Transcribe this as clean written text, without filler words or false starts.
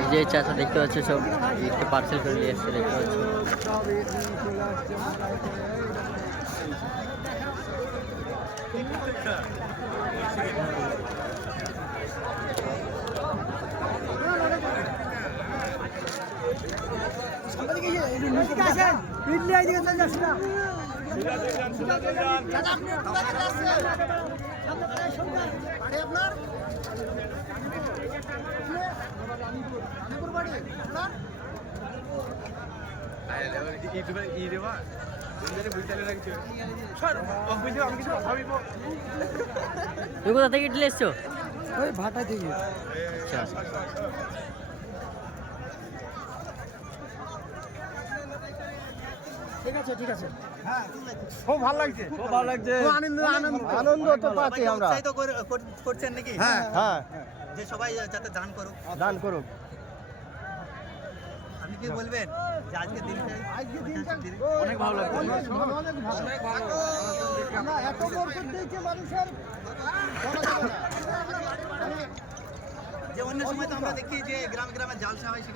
এই যে চাচা দেখতে পাচ্ছ সব একটা পার্সেল করে নিয়ে এসছে দেখতে পাচ্ছ। তুমি কোথা থেকে ইডলি এসছো? ওই ভাটা থেকে। আচ্ছা ঠিক আছে ঠিক আছে। খুব ভালো লাগছে, খুব ভালো লাগছে। আনন্দ তো পাচ্ছি আমরা। উৎসাহিত করছেন নাকি? হ্যাঁ হ্যাঁ, যে সবাই যাতে দান করুক। দান করুক। আপনি কি বলবেন যে আজকে দিনটা অনেক ভালো লাগছে। আমরা এত বরকত দিয়েছি মানুষের যে অন্য সময় তো আমরা দেখি যে গ্রামে গ্রামে জালসা হয়, সেখানে